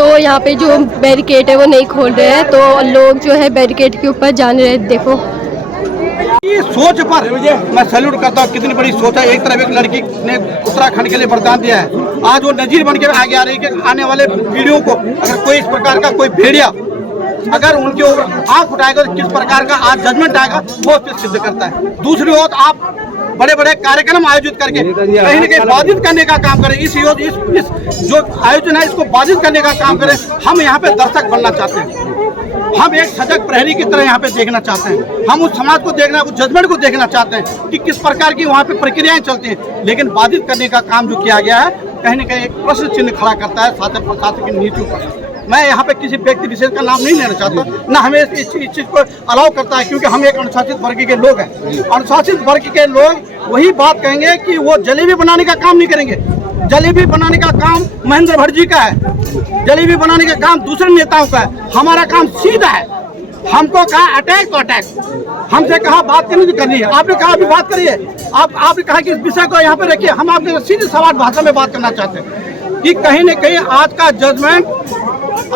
तो यहाँ पे जो बैरिकेड है वो नहीं खोल रहे हैं, तो लोग जो है बैरिकेड के ऊपर जान रहे हैं। देखो ये सोच पर मैं सैल्यूट करता हूँ, कितनी बड़ी सोच है। एक तरफ एक लड़की ने उत्तराखंड के लिए वरदान दिया है, आज वो नजीर बन के आगे आ रही है कि आने वाले पीढ़ियों को अगर कोई इस प्रकार का कोई भेड़िया अगर उनके ऊपर आंख उठाएगा तो किस प्रकार का आज जजमेंट आएगा वो सिद्ध करता है। दूसरी ओर आप बड़े बड़े कार्यक्रम आयोजित करके कहीं न कहीं बाधित करने का काम करें, इस जो आयोजन है इसको बाधित करने का काम करें। हम यहाँ पे दर्शक बनना चाहते हैं, हम एक सजग प्रहरी की तरह यहाँ पे देखना चाहते हैं, हम उस समाज को देखना, उस जजमेंट को देखना चाहते हैं कि किस प्रकार की वहाँ पे प्रक्रियाएं चलती हैं। लेकिन बाधित करने का काम जो किया गया है कहीं न कहीं एक प्रश्न चिन्ह खड़ा करता है शासन प्रशासन की नीतियों पर। मैं यहाँ पे किसी व्यक्ति विशेष का नाम नहीं लेना चाहता, न हमें इस चीज को अलाउ करता है, क्योंकि हम एक अनुशासित वर्ग के लोग हैं। अनुशासित वर्ग के लोग वही बात कहेंगे कि वो जलेबी बनाने का काम नहीं करेंगे। जलेबी बनाने का काम महेंद्र भट्ट जी का है, जलेबी बनाने का काम दूसरे नेताओं का है। हमारा काम सीधा है। हमको कहा अटैक तो अटैक, हमसे कहा बात करनी है, आपने कहा अभी बात करिए, आपने कहा कि इस विषय को यहाँ पे रखिए। हम आपके सीधे सवाल भाषा में बात करना चाहते हैं कि कहीं न कहीं आज का जजमेंट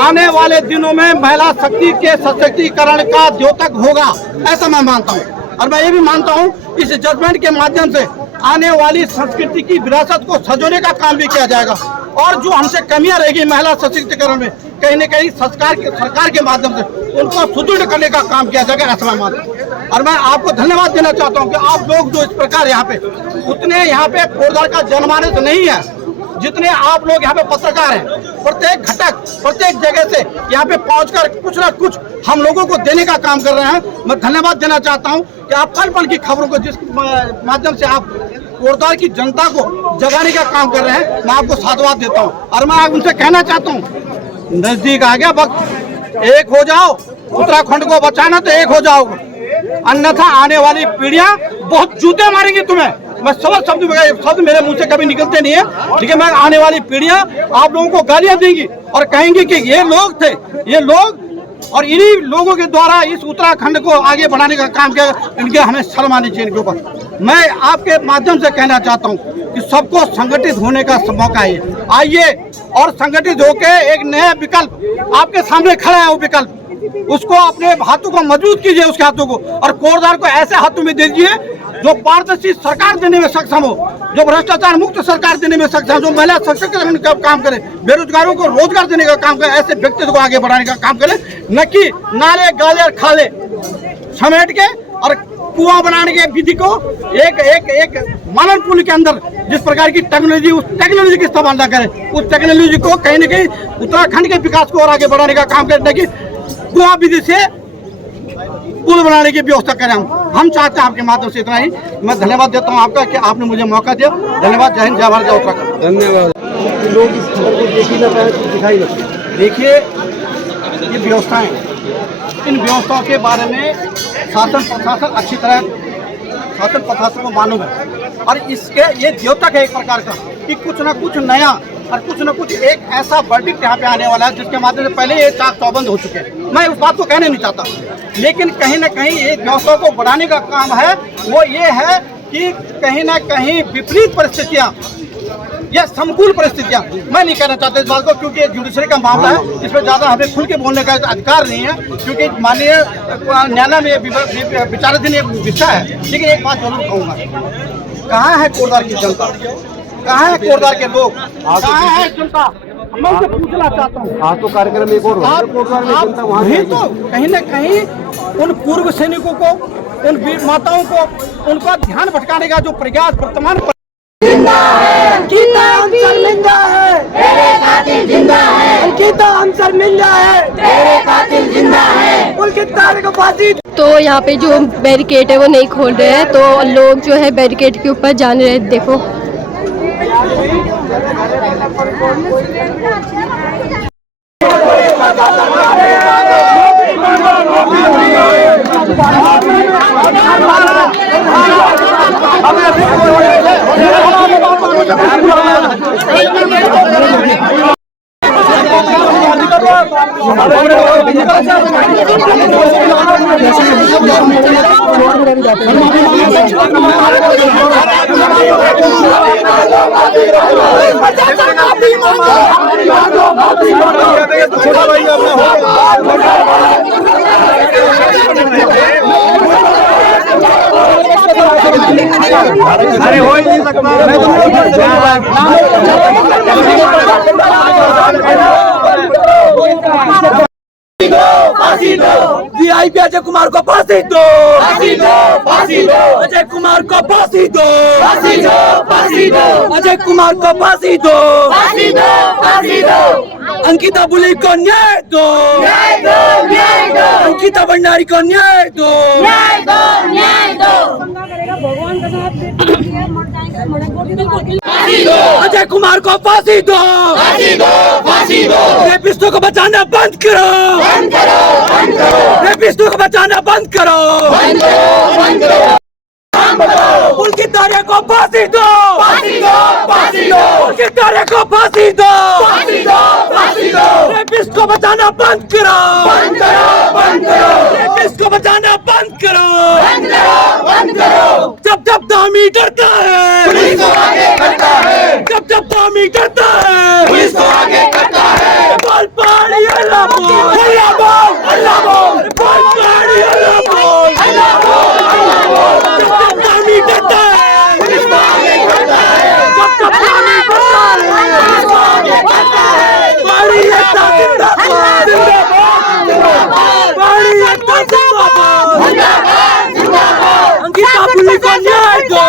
आने वाले दिनों में महिला शक्ति के सशक्तिकरण का द्योतक होगा, ऐसा मैं मानता हूँ। और मैं ये भी मानता हूँ इस जजमेंट के माध्यम से आने वाली संस्कृति की विरासत को संजोने का काम भी किया जाएगा, और जो हमसे कमियां रहेगी महिला सशक्तिकरण में कहीं न कहीं सरकार के माध्यम से उनको सुदृढ़ करने का काम किया जाएगा, ऐसा मैं मानता हूँ। और मैं आपको धन्यवाद देना चाहता हूँ कि आप लोग जो इस प्रकार यहाँ पे उतने यहाँ पे कोटद्वार का जनमानस नहीं है जितने आप लोग यहाँ पे पत्रकार हैं। प्रत्येक घटक प्रत्येक जगह से यहाँ पे पहुंचकर कुछ ना कुछ हम लोगों को देने का काम कर रहे हैं। मैं धन्यवाद देना चाहता हूँ कि आप पल पल की खबरों को जिस माध्यम से आप कोटद्वार की जनता को जगाने का काम कर रहे हैं, मैं आपको साधुवाद देता हूँ। और मैं उनसे कहना चाहता हूँ नजदीक आ गया वक्त, एक हो जाओ, उत्तराखंड को बचाना तो एक हो जाओ, अन्यथा आने वाली पीढ़ियां बहुत जूते मारेंगी तुम्हें। मैं शब्द मेरे मुंह से कभी निकलते नहीं है, लेकिन मैं आने वाली पीढ़ियां आप लोगों को गालियां देंगी और कहेंगी कि ये लोग थे, ये लोग, और इन्हीं लोगों के द्वारा इस उत्तराखंड को आगे बढ़ाने का काम किया। इनके हमें शर्म आनी चाहिए इनके ऊपर। मैं आपके माध्यम से कहना चाहता हूँ कि सबको संगठित होने का मौका है, आइए और संगठित होकर एक नया विकल्प आपके सामने खड़ा है, वो विकल्प उसको अपने हाथों को मजबूत कीजिए, उसके हाथों को, और कोटद्वार को ऐसे हाथों में दे दीजिए जो पारदर्शी सरकार देने में सक्षम हो, जो भ्रष्टाचार मुक्त सरकार देने में सक्षम, जो महिला सशक्तिकरण का काम करे, बेरोजगारों को रोजगार देने का काम करे, ऐसे व्यक्तित्व को आगे बढ़ाने का काम करे, न कि नाले गाले और खाले समेट के और कुआं बनाने के विधि को एक मानव पुल के अंदर जिस प्रकार की टेक्नोलॉजी, उस टेक्नोलॉजी की इस्तेमाल न करें, उस टेक्नोलॉजी को कहीं न कहीं उत्तराखंड के विकास को और आगे बढ़ाने का काम करें, कि कुआं विधि से पुल बनाने की व्यवस्था करें। हम चाहते हैं आपके माध्यम से इतना ही। मैं धन्यवाद देता हूं आपका कि आपने मुझे मौका दिया। धन्यवाद। जय हिंद, जय भारत, जय उत्तराखंड। धन्यवाद। लोग इस खबर को देख ही ना पाए तो दिखाई ना। देखिए ये व्यवस्थाएं, इन व्यवस्थाओं के बारे में शासन प्रशासन अच्छी तरह शासन प्रशासन को मालूम है, और इसके ये द्योतक है एक प्रकार का कि कुछ ना कुछ नया और कुछ न कुछ एक ऐसा वर्डिक्ट यहाँ पे आने वाला है जिसके माध्यम से पहले ये चाक चौबंद हो चुके हैं। मैं उस बात को कहने नहीं चाहता, लेकिन कहीं न कहीं ये व्यवस्था को बढ़ाने का काम है, वो ये है कि कहीं ना कहीं विपरीत परिस्थितियाँ या समकूल परिस्थितियाँ, मैं नहीं कहना चाहता इस बात को, क्योंकि जुडिशरी का मामला है, इसमें ज़्यादा हमें खुल के बोलने का अधिकार नहीं है, क्योंकि माननीय न्यायालय में विचाराधीन एक विषय है। लेकिन एक बात जरूर कहूँगा, कहाँ है कोटद्वार की जनता, कहाँ है कोटद्वार के लोग, कहाँ है जनता? मैं उनसे पूछना चाहता हूँ। आज तो कार्यक्रम एक और कोटद्वार में जनता वहाँ भी तो कहीं न कहीं उन पूर्व सैनिकों को, उन वीर माताओं को, उनका ध्यान भटकाने का जो प्रयास वर्तमान जिंदा है, गीता हम शर्मिंदा है, तेरे कातिल जिंदा है, गीता हम शर्मिंदा है, तेरे कातिल जिंदा है, उनके तारे को फांसी। तो यहाँ पे जो बैरिकेड है वो नहीं खोल रहे हैं, तो लोग जो है बैरिकेड के ऊपर जान रहे हैं। देखो छोटा भाई अरे हो ही नहीं सकता। वीआईपी अजय कुमार को फांसी दो, फांसी दो, फांसी दो, अजय कुमार को फांसी दो, फांसी दो, फांसी दो, अजय कुमार को फांसी दो, फांसी दो, फांसी दो, अंकिता बुले को न्याय दो, न्याय दो, न्याय दो, अंकिता भंडारी को न्याय दो, न्याय दो, न्याय दो, अजय कुमार को फांसी दो, फांसी दो, फांसी दो, रेपिस्टों को बचाना बंद करो, बंद करो, बंद करो, रेपिस्टों को बचाना बंद करो, बंद करो, बंद करो, पुलकित दारिया को फांसी दो, फांसी दो, फांसी दो, पुलकित दारिया को फांसी दो, फांसी दो, फांसी दो, रेपिस्ट को बचाना बंद करो, बंद करो, बंद करो, रेपिस्ट को बचाना बंद करो, बंद करो, बंद करो, जब जब दामी डरता है पुलिस को आगे करता है, जब जब दामी डरता है पुलिस को आगे करता है, बोल पाड़ी अल्लाह बोल, अल्लाह बोल, अल्लाह बोल, बोल पाड़ी अल्लाह बोल, अल्लाह बोल, अल्लाह बोल, जब जब दामी डरता है पुलिस को आगे करता है, जब जब दामी डरता है पुलिस को आगे करता है, पाड़ी एकता जिंदाबाद, जिंदाबाद, जिंदाबाद, पाड़ी एकता जिंदाबाद, जिंदाबाद, जिंदाबाद, अंकिता बुली को न्याय दो,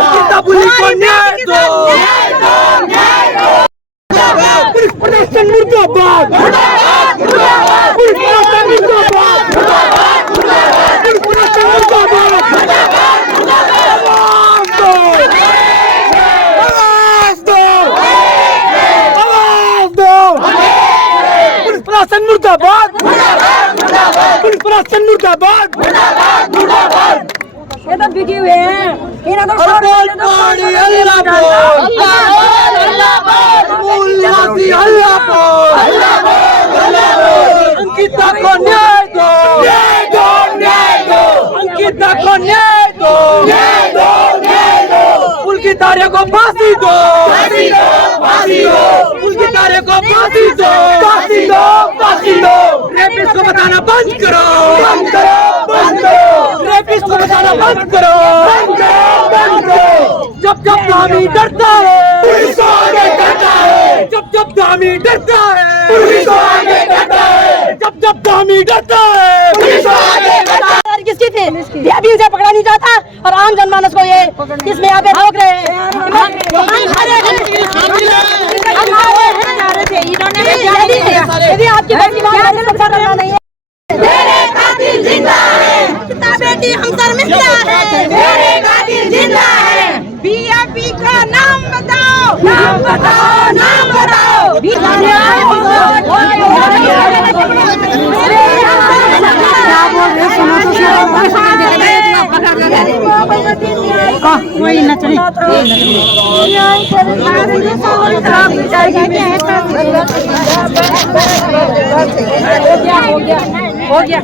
अंकिता बुली को न्याय दो, पुलिस प्रशासन मुर्दाबाद, मुर्दाबाद, मुर्दाबाद, पुलिस प्रशासन मुर्दाबाद, मुर्दाबाद, मुर्दाबाद, पुलिस प्रशासन मुर्दाबाद, मुर्दाबाद, मुर्दाबाद, आवाज दो, आवाज दो, पुलिस प्रशासन मुर्दाबाद, मुर्दाबाद, मुर्दाबाद, पुलिस प्रशासन मुर्दाबाद, मुर्दाबाद, मुर्दाबाद, ये तो बिकी हुए हैं, इन्हें तो बोल पाड़ी अल्लाह बोल, अल्लाह बोल, अल्लाह बोल, बोल नासी अल्लाह बोल, अल्लाह बोल, अल्लाह बोल, अंकिता को न्याय दो, न्याय दो, न्याय दो, अंकिता को न्याय दो, न्याय दो, न्याय दो, पुलकित दारिया को फांसी दो, फांसी दो, फांसी दो, पुलकित दारिया को फांसी दो, फांसी दो, फांसी दो, रेपिस्ट को बताना बंद करो, बंद करो, बंद करो, रेपिस्ट को बताना बंद करो, बंद करो, बंद करो, जब जब दामी डरता है पुलिस को आगे करता है, जब जब दामी डरता है पुलिस को आगे करता है, जब जब दामी डरता है पुलिस को आगे करता है। किसकी थी? ये अभी उसे पकड़ा नहीं जाता और आम जनमानस को ये इसमें यहाँ पे रोक रहे हैं। यदि आपकी बेटी नहीं है, मेरे कातिल जिंदा है, बेटी हम शर्मिंदा है, मेरे कातिल जिंदा है, बीआईपी का नाम बताओ, नाम बताओ, नाम बताओ, कोई नचरी हो गया